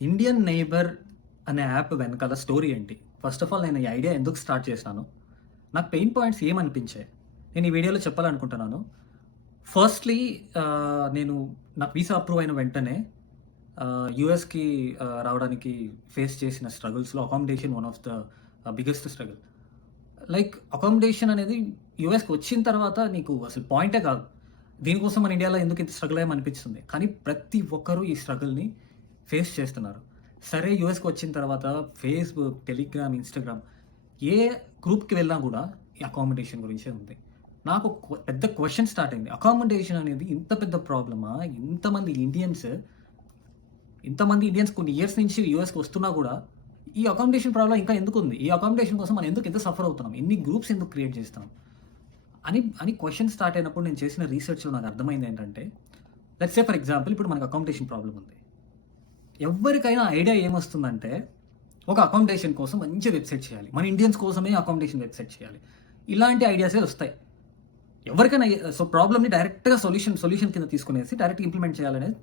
Indian neighbour అనే app వెనకాల story ఏంటి? ఫస్ట్ ఆఫ్ ఆల్ నేను ఈ ఐడియా ఎందుకు స్టార్ట్ చేశాను? నాకు పెయిన్ పాయింట్స్ ఏమనిపించాయి? నేను ఈ వీడియోలో చెప్పాలనుకుంటున్నాను. ఫస్ట్‌లీ నేను నాకు వీసా అప్రూవ్ అయిన వెంటనే యూఎస్‌కి రావడానికి ఫేస్ చేసిన స్ట్రగుల్స్‌లో accommodation one of the biggest struggle. Like accommodation అనేది యూఎస్‌కి వచ్చిన తర్వాత నీకు అసలు పాయింటే కాదు. దీనికోసం మన ఇండియాలో ఎందుకు ఇంత స్ట్రగుల్ అయ్యామనిపిస్తుంది. కానీ ప్రతి ఒక్కరు ఈ స్ట్రగుల్‌ని ఫేస్ చేస్తున్నారు. సరే యూఎస్‌కి వచ్చిన తర్వాత ఫేస్‌బుక్, టెలిగ్రామ్, ఇన్‌స్టాగ్రామ్ ఏ గ్రూప్‌కి వెళ్ళినా గూడా ఈ అకామిడేషన్ గురించే ఉంది. నాకు పెద్ద క్వెషన్ స్టార్ట్ అయింది. అకామిడేషన్ అనేది ఇంత పెద్ద ప్రాబ్లమా? ఇంతమంది ఇండియన్స్ కొన్ని ఇయర్స్ నుంచి యూఎస్‌కి వస్తున్నా గూడా ఈ అకామిడేషన్ ప్రాబ్లమ్ ఇంకా ఎందుకుంది? ఈ అకామిడేషన్ కోసం మనం ఎందుకు ఇంత సఫర్ అవుతున్నాం? ఎన్ని గ్రూప్స్ ఎందుకు క్రియేట్ చేస్తున్నాం? అని క్వెషన్ స్టార్ట్ అయినప్పుడు నేను చేసిన రీసెర్చ్‌లో నాకు అర్థమైంది ఏంటంటే, లెట్స్ సే ఫర్ ఎగ్జాంపుల్ ఇప్పుడు మనకు అకామిడేషన్ ప్రాబ్లమ్ ఉంది. ఎవ్వరికైనా ఐడియా ఏమొస్తుందంటే, ఒక అకామిడేషన్ కోసం మంచి వెబ్‌సైట్ చేయాలి. మన ఇండియన్స్ కోసమే అకామిడేషన్ వెబ్‌సైట్ చేయాలి. ఇలాంటి ఐడియాసే వస్తాయి. ఎవరికైనా సో, ప్రాబ్లమ్‌ని డైరెక్ట్‌గా సొల్యూషన్ కింద తీసుకొనేసి డైరెక్ట్‌గా ఇంప్లిమెంట్ చేయాలనేది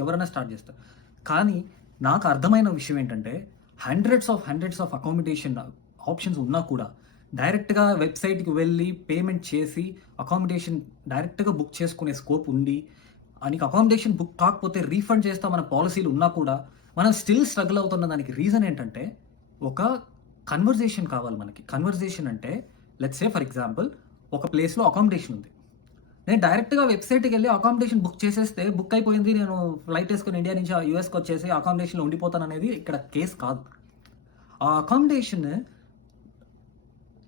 ఎవరైనా స్టార్ట్ చేస్తారు. కానీ నాకు అర్థమైన విషయం ఏంటంటే, హండ్రెడ్స్ ఆఫ్ అకామిడేషన్ ఆప్షన్స్ ఉన్నా కూడా డైరెక్ట్‌గా వెబ్‌సైట్‌కి వెళ్ళి పేమెంట్ చేసి అకామిడేషన్ డైరెక్ట్‌గా బుక్ చేసుకునే స్కోప్ ఉండి, నీకు అకామిడేషన్ బుక్ కాకపోతే రీఫండ్ చేస్తామన్న పాలిసీలు ఉన్నా కూడా మనం స్టిల్ స్ట్రగుల్ అవుతున్న దానికి రీజన్ ఏంటంటే, ఒక కన్వర్జేషన్ కావాలి మనకి. కన్వర్జేషన్ అంటే లెట్స్ సే ఫర్ ఎగ్జాంపుల్ ఒక ప్లేస్‌లో అకామిడేషన్ ఉంది. నేను డైరెక్ట్‌గా వెబ్‌సైట్‌కి వెళ్లి అకామిడేషన్ బుక్ చేసేస్తే బుక్ అయిపోయింది. నేను ఫ్లైట్ ఏసుకొని ఇండియా నుంచి యూఎస్‌కి వచ్చేసి అకామిడేషన్‌లో ఉండిపోతాననేది ఇక్కడ కేస్ కాదు. ఆ అకామిడేషన్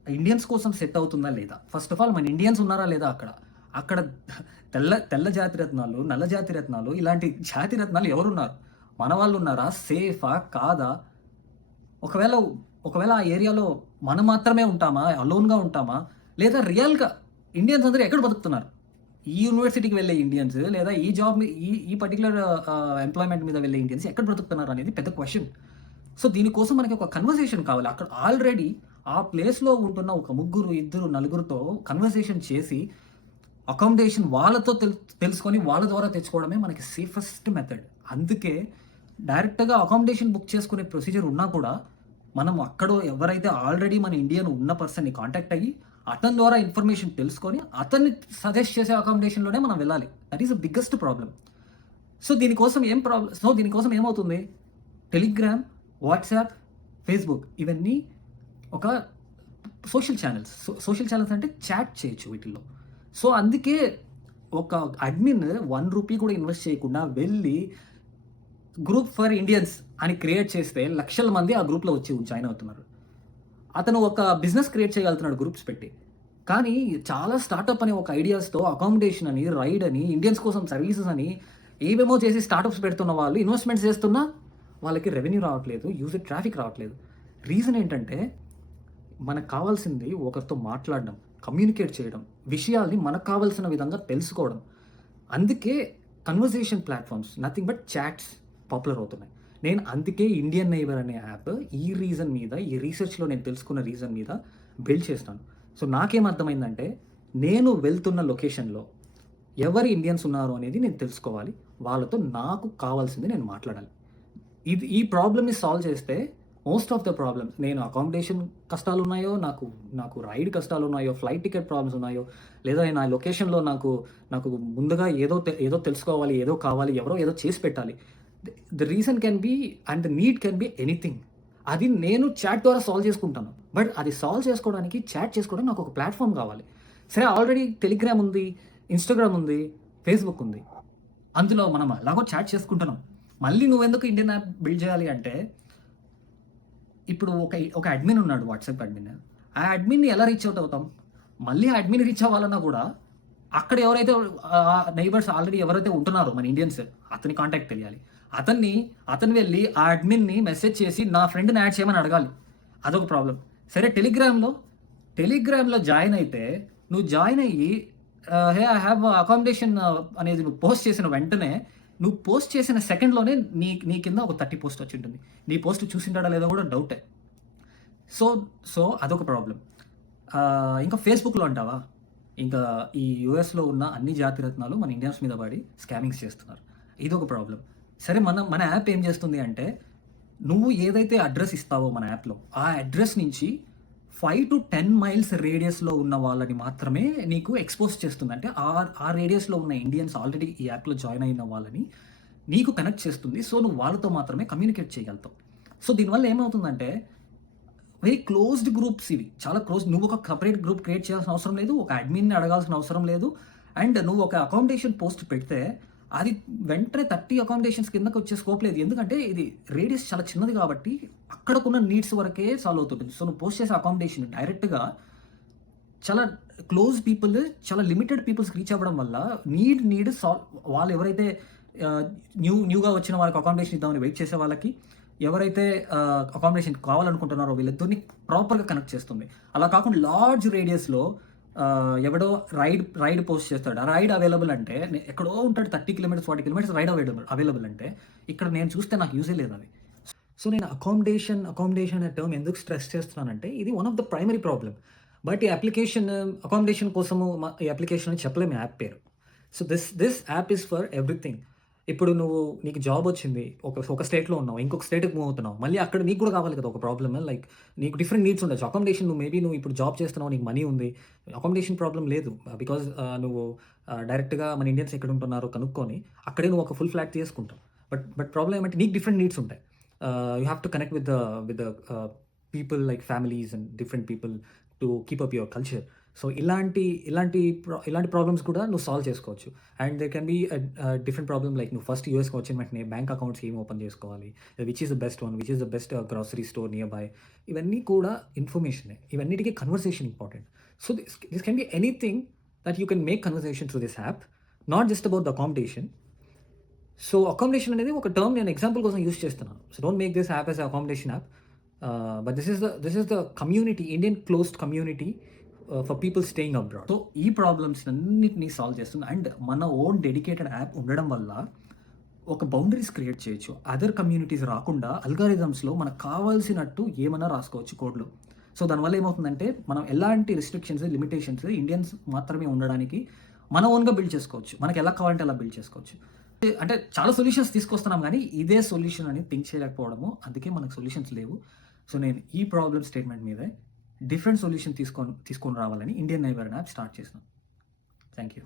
ఇండియన్స్ కోసం సెట్ అవుతుందా లేదా? ఫస్ట్ ఆఫ్ ఆల్ మన ఇండియన్స్ ఉన్నారా లేదా అక్కడ? అక్కడ తెల్ల జాతి రత్నాలు, నల్ల జాతి రత్నాలు ఇలాంటి జాతి రత్నాలు ఎవరున్నారు? మన వాళ్ళున్నారా? సేఫా? కాదా? ఒకవేళ ఒకవేళ ఆ ఏరియాలో మనం మాత్రమే ఉంటామా? అలోన్‌గా ఉంటామా? లేదా రియల్‌గా ఇండియన్స్ అందరూ ఎక్కడ బతుకుతున్నారు? ఈ యూనివర్సిటీకి వెళ్ళే ఇండియన్స్ లేదా ఈ జాబ్ ఈ పర్టిక్యులర్ ఎంప్లాయ్‌మెంట్ మీద వెళ్ళే ఇండియన్స్ ఎక్కడ బ్రతుకుతున్నారు అనేది పెద్ద క్వెషన్. సో, దీనికోసం మనకి ఒక కన్వర్జేషన్ కావాలి. అక్కడ ఆల్రెడీ ఆ ప్లేస్‌లో ఉంటున్న ఒక ముగ్గురు, ఇద్దరు, నలుగురితో కన్వర్జేషన్ చేసి అకామిడేషన్ వాళ్ళతో తెలుసుకొని వాళ్ళ ద్వారా తెచ్చుకోవడమే మనకి సేఫెస్ట్ మెథడ్. అందుకే డైరెక్ట్‌గా అకామిడేషన్ బుక్ చేసుకునే ప్రొసీజర్ ఉన్నా కూడా మనం అక్కడ ఎవరైతే ఆల్రెడీ మన ఇండియన్ ఉన్న పర్సన్‌ని కాంటాక్ట్ అయ్యి అతని ద్వారా ఇన్ఫర్మేషన్ తెలుసుకొని అతన్ని సజెస్ట్ చేసే అకామిడేషన్‌లోనే మనం వెళ్ళాలి. That is the biggest problem. So, దీనికోసం ఏమవుతుంది? టెలిగ్రామ్, వాట్సాప్, ఫేస్‌బుక్ ఇవన్నీ ఒక సోషల్ ఛానెల్స్ అంటే చాట్ చేయొచ్చు వీటిల్లో. సో, అందుకే ఒక అడ్మిన్ ₹1 కూడా ఇన్వెస్ట్ చేయకుండా వెళ్ళి గ్రూప్ ఫర్ ఇండియన్స్ అని క్రియేట్ చేస్తే లక్షల మంది ఆ గ్రూప్‌లో వచ్చి జాయిన్ అవుతున్నారు. అతను ఒక బిజినెస్ క్రియేట్ చేయగలుగుతున్నాడు గ్రూప్స్ పెట్టి. కానీ చాలా స్టార్టప్ అనే ఒక ఐడియాస్‌తో అకామిడేషన్ అని, రైడ్ అని, ఇండియన్స్ కోసం సర్వీసెస్ అని ఏవేమో చేసి స్టార్టప్స్ పెడుతున్న వాళ్ళు ఇన్వెస్ట్‌మెంట్స్ చేస్తున్నా వాళ్ళకి రెవెన్యూ రావట్లేదు. యూజర్ ట్రాఫిక్ రావట్లేదు. రీజన్ ఏంటంటే మనకు కావాల్సింది ఒకరితో మాట్లాడడం, కమ్యూనికేట్ చేయడం, విషయాల్ని మనకు కావాల్సిన విధంగా తెలుసుకోవడం. అందుకే conversation platforms nothing but chats popular అవుతున్నాయి. నేను అందుకే ఇండియన్ నెయిబర్ అనే యాప్ ఈ రీజన్ మీద, ఈ రీసెర్చ్‌లో నేను తెలుసుకున్న రీజన్ మీద బిల్డ్ చేసినాను. సో, నాకేం అర్థమైందంటే నేను వెళ్తున్న లొకేషన్‌లో ఎవరు ఇండియన్స్ ఉన్నారు అనేది నేను తెలుసుకోవాలి. వాళ్ళతో నాకు కావాల్సింది నేను మాట్లాడాలి. ఈ ప్రాబ్లమ్‌ని సాల్వ్ చేస్తే మోస్ట్ ఆఫ్ ద ప్రాబ్లమ్స్ నేను అకామిడేషన్ కష్టాలున్నాయో, నాకు రైడ్ కష్టాలున్నాయో, ఫ్లైట్ టికెట్ ప్రాబ్లమ్స్ ఉన్నాయో, లేదా నా లొకేషన్‌లో నాకు ముందుగా ఏదో తెలుసుకోవాలి, ఏదో కావాలి, ఎవరో ఏదో చేసి పెట్టాలి. The reason can be and the need can be anything. అది నేను చాట్ ద్వారా సాల్వ్ చేసుకుంటాను. బట్ అది సాల్వ్ చేసుకోవడానికి, చాట్ చేసుకోవడానికి నాకు ఒక ప్లాట్‌ఫార్మ్ కావాలి. సరే ఆల్రెడీ టెలిగ్రామ్ ఉంది, ఇన్‌స్టాగ్రామ్ ఉంది, ఫేస్‌బుక్ ఉంది. అందులో మనం ఎలాగో చాట్ చేసుకుంటున్నాం. మళ్ళీ నువ్వెందుకు ఇండియన్ యాప్ బిల్డ్ చేయాలి అంటే, ఇప్పుడు ఒక అడ్మిన్ ఉన్నాడు వాట్సాప్ అడ్మిన్. ఆ అడ్మిన్‌ని ఎలా రీచ్ అవుట్ అవుతాం? మళ్ళీ ఆ అడ్మిన్ రీచ్ అవ్వాలన్నా గూడా అక్కడ ఎవరైతే నైబర్స్ ఆల్రెడీ ఎవరైతే ఉంటున్నారో మన ఇండియన్స్ అతని కాంటాక్ట్ తెలియాలి. అతను వెళ్లి ఆ అడ్మిన్‌ని మెసేజ్ చేసి నా ఫ్రెండ్‌ని యాడ్ చేయమని అడగాలి. అదొక ప్రాబ్లమ్. సరే టెలిగ్రామ్‌లో జాయిన్ అయితే నువ్వు జాయిన్ అయ్యి హే ఐ హావ్ అకామిడేషన్ అనేది నువ్వు పోస్ట్ చేసిన వెంటనే నువ్వు పోస్ట్ చేసిన సెకండ్‌లోనే నీ కింద ఒక 30 పోస్ట్ వచ్చి ఉంటుంది. నీ పోస్ట్ చూసింటాడా లేదో కూడా డౌటే. సో, అదొక ప్రాబ్లమ్. ఇంకా ఫేస్‌బుక్‌లో అంటావా? ఇంకా ఈ యూఎస్‌లో ఉన్న అన్ని జాతి రత్నాలు మన ఇండియన్స్ మీద పడి స్కామింగ్స్ చేస్తున్నారు. ఇదొక ప్రాబ్లమ్. సరే మన యాప్ ఏం చేస్తుంది అంటే నువ్వు ఏదైతే అడ్రస్ ఇస్తావో మన యాప్‌లో, ఆ అడ్రస్ నుంచి 5-10 మైల్స్ రేడియస్‌లో ఉన్న వాళ్ళని మాత్రమే నీకు ఎక్స్‌పోజ్ చేస్తుంది. అంటే ఆ రేడియస్‌లో ఉన్న ఇండియన్స్ ఆల్రెడీ ఈ యాప్‌లో జాయిన్ అయిన వాళ్ళని నీకు కనెక్ట్ చేస్తుంది. సో, నువ్వు వాళ్ళతో మాత్రమే కమ్యూనికేట్ చేయగలుగుతావు. సో, దీనివల్ల ఏమవుతుందంటే వెరీ క్లోజ్డ్ గ్రూప్స్ ఇవి. చాలా క్లోజ్. నువ్వు ఒక సెపరేట్ గ్రూప్ క్రియేట్ చేయాల్సిన అవసరం లేదు. ఒక అడ్మిన్‌ని అడగాల్సిన అవసరం లేదు. అండ్ నువ్వు ఒక అకామిడేషన్ పోస్ట్ పెడితే అది వెంటనే 30 అకామిడేషన్స్ కిందకి వచ్చే స్కోప్ లేదు. ఎందుకంటే ఇది రేడియస్ చాలా చిన్నది కాబట్టి అక్కడకున్న నీడ్స్ వరకే సాల్వ్ అవుతుంటుంది. సో, నువ్వు పోస్ట్ చేసే అకామిడేషన్ డైరెక్ట్‌గా చాలా క్లోజ్ పీపుల్, చాలా లిమిటెడ్ పీపుల్స్‌కి రీచ్ అవ్వడం వల్ల నీడ్ వాళ్ళు ఎవరైతే న్యూగా వచ్చిన వాళ్ళకి అకామిడేషన్ ఇద్దామని వెయిట్ చేసే వాళ్ళకి, ఎవరైతే అకామిడేషన్ కావాలనుకుంటున్నారో వీళ్ళిద్దరిని ప్రాపర్‌గా కనెక్ట్ చేస్తుంది. అలా కాకుండా లార్జ్ రేడియస్‌లో ఎవడో రైడ్ పోస్ట్ చేస్తాడు. ఆ రైడ్ అవైలబుల్ అంటే ఎక్కడో ఉంటాడు 30 కిలోమీటర్స్, 40 కిలోమీటర్స్ రైడ్ అవైలబుల్ అంటే ఇక్కడ నేను చూస్తే నాకు యూజే లేదు అది. సో, నేను అకామిడేషన్ అనే టర్మ్ ఎందుకు స్ట్రెస్ చేస్తున్నానంటే ఇది one of the primary problem. But ఈ అకామిడేషన్ కోసము ఈ అప్లికేషన్ అని చెప్పలేము యాప్ పేరు. So, this app is for everything. ఇప్పుడు నీకు జాబ్ వచ్చింది. ఒక స్టేట్‌లో ఉన్నావు. ఇంకొక స్టేట్‌కి మూవ్ అవుతున్నావు. మళ్ళీ అక్కడ నీకు కూడా కావాలి కదా! ఒక ప్రాబ్లమ్. లైక్ నీకు డిఫరెంట్ నీడ్స్ ఉండొచ్చు. అకామిడేషన్ నువ్వు ఇప్పుడు జాబ్ చేస్తున్నావు. నీకు మనీ ఉంది. అకామిడేషన్ ప్రాబ్లమ్ లేదు. బికాజ్ నువ్వు డైరెక్ట్‌గా మన ఇండియన్స్ ఎక్కడ ఉంటున్నారో కనుక్కొని అక్కడే నువ్వు ఒక ఫుల్ ఫ్లాట్ తీసుకుంటావు. బట్ ప్రాబ్లమ్ ఏమంటే నీకు డిఫరెంట్ నీడ్స్ ఉంటాయి. You have to connect with the people like families and different people to keep up your culture. So, ఇలాంటి ప్రాబ్లమ్స్ కూడా నువ్వు సాల్వ్ చేసుకోవచ్చు. And there can be different problem like నువ్వు first యూఎస్‌కి వచ్చిన వెంటనే బ్యాంక్ అకౌంట్స్ ఏం ఓపెన్ చేసుకోవాలి? Which is the best one? Which is the best grocery store nearby? ఇవన్నీ కూడా ఇన్ఫర్మేషనే. ఇవన్నిటికి conversation important. So, this can be anything that you can make conversation through this app. Not just about the accommodation. So, accommodation అనేది ఒక term నేను example కోసం use చేస్తున్నాను. So, don't make this app as a accommodation app. But this is the community, Indian closed community for people staying abroad. So, ఈ problems అన్నిటిని solve చేస్తుంది. And మన own dedicated app ఉండడం వల్ల ఒక బౌండరీస్ క్రియేట్ చేయొచ్చు. Other communities రాకుండా అల్గారిథమ్స్‌లో మనకు కావాల్సినట్టు ఏమన్నా రాసుకోవచ్చు కోడ్‌లో. సో, దానివల్ల ఏమవుతుందంటే మనం ఎలాంటి రిస్ట్రిక్షన్స్, లిమిటేషన్స్ ఇండియన్స్ మాత్రమే ఉండడానికి మన ఓన్‌గా బిల్డ్ చేసుకోవచ్చు. మనకి ఎలా కావాలంటే అలా బిల్డ్ చేసుకోవచ్చు. అంటే చాలా సొల్యూషన్స్ తీసుకొస్తున్నాం గానీ, ఇదే సొల్యూషన్ అని థింక్ చేయలేకపోవడము. అందుకే మనకు సొల్యూషన్స్ లేవు. సో, నేను ఈ ప్రాబ్లమ్ స్టేట్మెంట్ మీదే డిఫరెంట్ సొల్యూషన్ తీసుకొని రావాలని ఇండియన్ నైబర్ యాప్ స్టార్ట్ చేసినాను. Thank you.